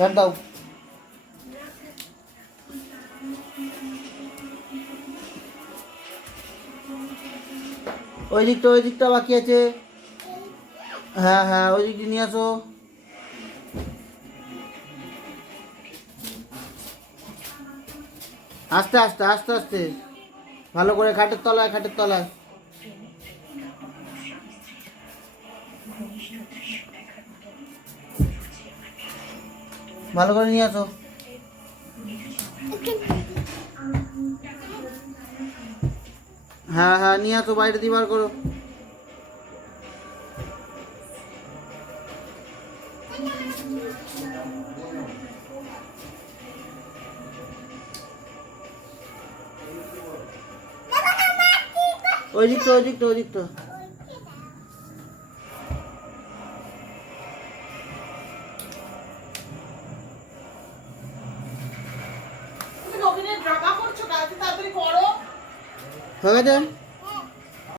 Bag দাও। ওই দিকটা বাকি আছে। হ্যাঁ হ্যাঁ, ওই দিকটি নিয়ে আসো। আস্তে আস্তে আস্তে আস্তে, ভালো করে, খাটের তলায়, খাটের তলায় ভালো করে নিয়ে আসো। হ্যাঁ হ্যাঁ, নিয়ে আসো, বাইরে দিয়ে বার করো। ওই দিকটা, ওই দিকটা, ওই দিকটা। হয়ে গেছে।